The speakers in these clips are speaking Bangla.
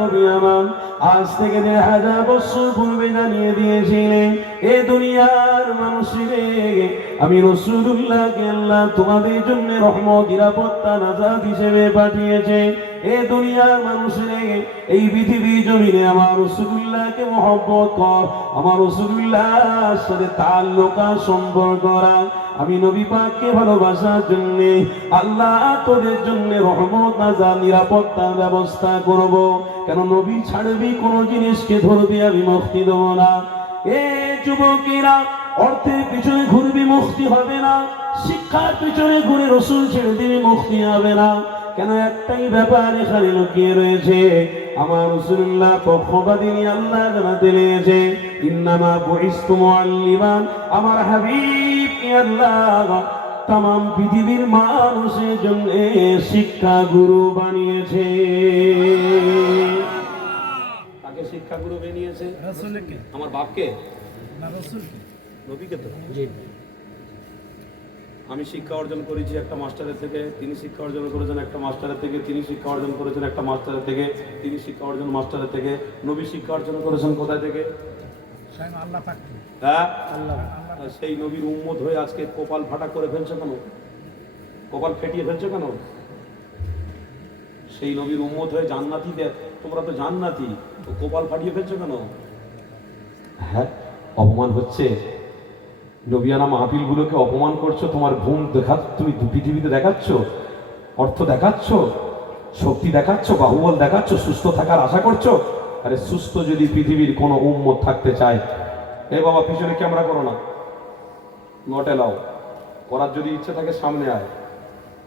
নবী আমার, আজ থেকে দেড় হাজার বছর পূর্বে জানিয়ে দিয়েছিলেন, এ দুনিয়ার মানুষেরে আমি রসুল্লাহকে আল্লাহ তোমাদের জন্য রহমত, নিরাপত্তা নাজাদ হিসেবে পাঠিয়েছে। এ দুনিয়ার মানুষেরে এই পৃথিবী জমিনে আমার রসুল্লাহকে মহব্বত কর, আমার রসুল্লাহর সাথে তাল্লুকা সম্পর্ক রাখ। আমি নবী পাককে ভালোবাসার জন্য, আল্লাহ তোদের জন্য রহমত নাজা নিরাপত্তার ব্যবস্থা করব। কেন নবী ছাড়বি কোন জিনিসকে ধরবি আমি মুক্তি দেব না? এ যুবকেরা, অর্থের পিছনে ঘুরবি মুক্তি হবে না। শিক্ষার পিছনে ঘুরে রসুল ছেড়ে দিবি মুক্তি হবে না। কেন একটাই ব্যাপার এখানে লুকিয়ে রয়েছে? আমার রসুল্লাহ পক্ষপাতি আল্লাহ জানাতে লেগেছে। ইন্নামা বহিস্তু মুআল্লিমান, আমার হাবিব আল্লাহ তাম পৃথিবীর মানুষের জন্য শিক্ষা গুরু বানিয়েছে। কাকে শিক্ষা বানিয়েছে আমার বাপকে? নবীকে তো? আমি শিক্ষা অর্জন করেছি একটা মাস্টারের থেকে তিনি শিক্ষা অর্জন করেছেন একটা মাস্টারের থেকে তিনি শিক্ষা অর্জন করেছেন একটা মাস্টারের থেকে তিনি শিক্ষা অর্জন মাস্টারের থেকে নবী শিক্ষা অর্জন করেছেন কোথায় থেকে? হ্যাঁ? সেই নবীর উম্মত হয়ে আজকে কপাল ফাটা করে ফেলছো কেন? কপাল ফেটিয়ে ফেলছো কেন? সেই নবীর উম্মত হয়ে জান্নাতি তোমরা তো জান্নাতি কপাল ফাটিয়ে ফেলছো কেন? হ্যাঁ অপমান হচ্ছে। নবিয়ানা মাহফিলগুলোকে অপমান করছ, তোমার ঘুম দেখা, তুমি পৃথিবীতে দেখাচ্ছ, অর্থ দেখাচ্ছ, শক্তি দেখাচ্ছ, বাহুবল দেখাচ্ছ, সুস্থ থাকার আশা করছ? আরে সুস্থ যদি পৃথিবীর কোনো উম্মত থাকতে চায়, এ বাবা, পিছনে ক্যামেরা করো না। নট এলাও করার যদি ইচ্ছে থাকে, সামনে আয়।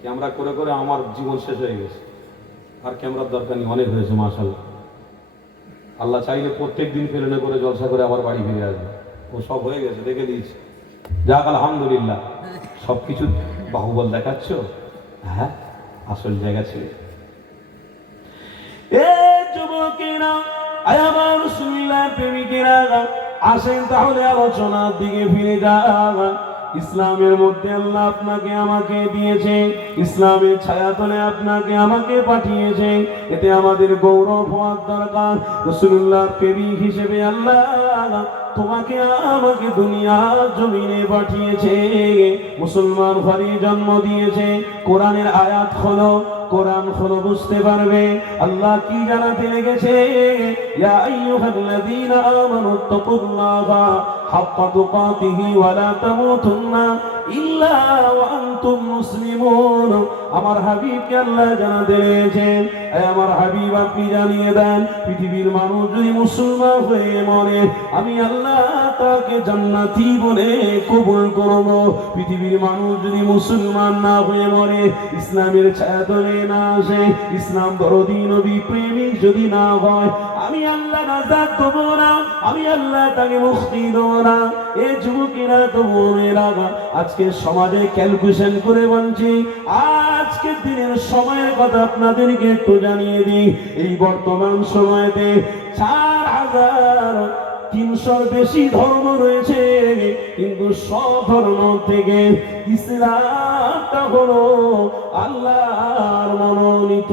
ক্যামেরা করে করে আমার জীবন শেষ হয়ে গেছে। আর ক্যামেরার দরকার নেই, অনেক হয়েছে মাসাল আল্লাহ চাইলে প্রত্যেক দিন ফেলনে করে, জলসা করে আবার বাড়ি ফিরে আসবে। ও সব হয়ে গেছে, দেখে দিয়েছি। যাক, আলহামদুলিল্লাহ। সব কিছু বাহুবল দেখাচ্ছ? হ্যাঁ আসল জায়গা ছিল আসেন তাহলে আলোচনার দিকে ফিরে যাওয়া। ইসলামের মধ্যে আল্লাহ আপনাকে আমাকে দিয়েছে, ইসলামের ছায়াতলে আপনাকে আমাকে পাঠিয়েছে, এতে আমাদের গৌরব হওয়ার দরকার। রসুল্লাহ প্রেমিক হিসেবে আল্লাহ তোমাকে আমাকে দুনিয়া জমিনে পাঠিয়েছে, মুসলমান ঘরে জন্ম দিয়েছে, কোরআনের আয়াত হলো, কোরআন হলো বুঝতে পারবে, আল্লাহ কি জানাতে লেগেছে? ওয়া লা তামুতুন্না ইল্লা ওয়া আনতুম মুসলিমুন আমার হাবিবকে আল্লাহ জানাতে এই আমার হাবিব, আপনি জানিয়ে দেন, পৃথিবীর মানুষ যদি মুসলমান হয়ে মরে, আমি আল্লাহ তাকে জান্নাতি বলে কবুল করব। পৃথিবীর মানুষ যদি মুসলমান না হয়ে মরে, ইসলামের ছায়া ধরে না আসে, ইসলাম দরদি নবী প্রেমিক যদি না হয় আমি আল্লাহ নাজাদ দেব না, আমি আল্লাহ তাকে মুক্তি দেব না। এ যুবকেরা তো রাখা আজকে সমাজে ক্যালকুলেশন করে বলছি আজকে দিনের সময়ের কথা আপনাদেরকে একটু জানিয়ে দিই। এই বর্তমান সময়তে চার হাজার তিনশোর বেশি ধর্ম রয়েছে, কিন্তু সব ধর্ম থেকে ইসলামটা হলো আল্লাহর মনোনীত।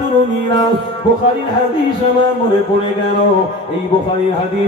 তরুণীরা বোখারির হাদিস আমার মনে পড়ে গেল। এই বোখারির হাদিস